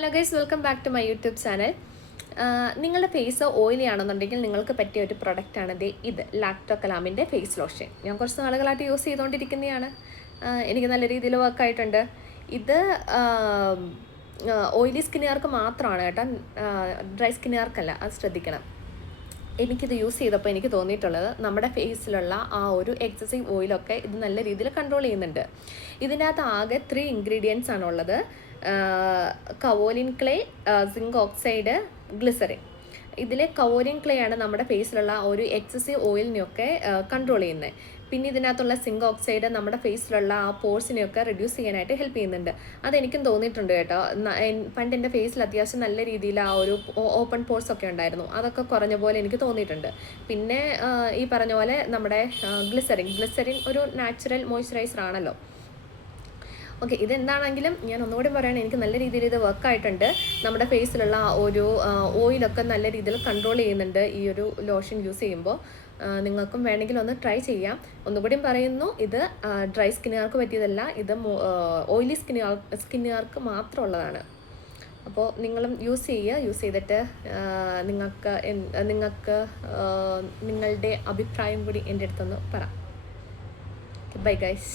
Hello guys, welcome back to my YouTube channel. നിങ്ങളുടെ face oily ആണെന്നുണ്ടെങ്കിൽ നിങ്ങൾക്ക് പറ്റിയ ഒരു പ്രൊഡക്റ്റാണ് ഇത് ലാക്ടോ കലാമിൻ്റെ ഫേസ് ലോഷൻ. ഞാൻ കുറച്ച് നാളുകളായിട്ട് യൂസ് ചെയ്തുകൊണ്ടിരിക്കുന്നതാണ്. എനിക്ക് നല്ല രീതിയിൽ വർക്കായിട്ടുണ്ട്. ഇത് ഓയിലി സ്കിന്നുകാർക്ക് മാത്രമാണ് കേട്ടോ, ഡ്രൈ സ്കിന്നുകാർക്കല്ല, അത് ശ്രദ്ധിക്കണം. എനിക്കിത് യൂസ് ചെയ്തപ്പോൾ എനിക്ക് തോന്നിയിട്ടുള്ളത് നമ്മുടെ ഫേസിലുള്ള ആ ഒരു എക്സസീവ് ഓയിലൊക്കെ ഇത് നല്ല രീതിയിൽ കൺട്രോൾ ചെയ്യുന്നുണ്ട്. ഇതിൻ്റെ അകത്ത് ആകെ 3 ഇൻഗ്രീഡിയൻസ് ആണുള്ളത്: കവോലിൻ ക്ലേ, സിങ്ക് ഓക്സൈഡ്, ഗ്ലിസറിൻ. ഇതിലെ കവോലിൻ ക്ലേ ആണ് നമ്മുടെ ഫേസിലുള്ള ഒരു എക്സസീവ് ഓയിലിനെയൊക്കെ കൺട്രോൾ ചെയ്യുന്നത്. പിന്നെ ഇതിനകത്തുള്ള സിങ്ക് ഓക്സൈഡ് നമ്മുടെ ഫേസിലുള്ള ആ പോഴ്സിനെയൊക്കെ റിഡ്യൂസ് ചെയ്യാനായിട്ട് ഹെൽപ്പ് ചെയ്യുന്നുണ്ട്. അതെനിക്കും തോന്നിയിട്ടുണ്ട് കേട്ടോ. പണ്ട് എൻ്റെ ഫേസിൽ അത്യാവശ്യം നല്ല രീതിയിൽ ആ ഒരു ഓപ്പൺ പോഴ്സ് ഒക്കെ ഉണ്ടായിരുന്നു, അതൊക്കെ കുറഞ്ഞ പോലെ എനിക്ക് തോന്നിയിട്ടുണ്ട്. പിന്നെ ഈ പറഞ്ഞ പോലെ നമ്മുടെ ഗ്ലിസറിൻ ഒരു നാച്ചുറൽ മോയ്സ്ചറൈസർ ആണല്ലോ. ഓക്കെ, ഇതെന്താണെങ്കിലും ഞാൻ ഒന്നുകൂടി പറയുകയാണെങ്കിൽ എനിക്ക് നല്ല രീതിയിൽ ഇത് വർക്കായിട്ടുണ്ട്. നമ്മുടെ ഫേസിലുള്ള ഒരു ഓയിലൊക്കെ നല്ല രീതിയിൽ കൺട്രോൾ ചെയ്യുന്നുണ്ട് ഈ ഒരു ലോഷൻ യൂസ് ചെയ്യുമ്പോൾ. നിങ്ങൾക്കും വേണമെങ്കിൽ ഒന്ന് ട്രൈ ചെയ്യാം. ഒന്നുകൂടിയും പറയുന്നു, ഇത് ഡ്രൈ സ്കിന്നുകാർക്ക് പറ്റിയതല്ല, ഇത് ഓയിലി സ്കിന്നുകാർക്ക് മാത്രമുള്ളതാണ്. അപ്പോൾ നിങ്ങളും യൂസ് ചെയ്യുക. യൂസ് ചെയ്തിട്ട് നിങ്ങൾക്ക് നിങ്ങളുടെ അഭിപ്രായം കൂടി എൻ്റെ അടുത്തൊന്ന് പറ. Bye guys.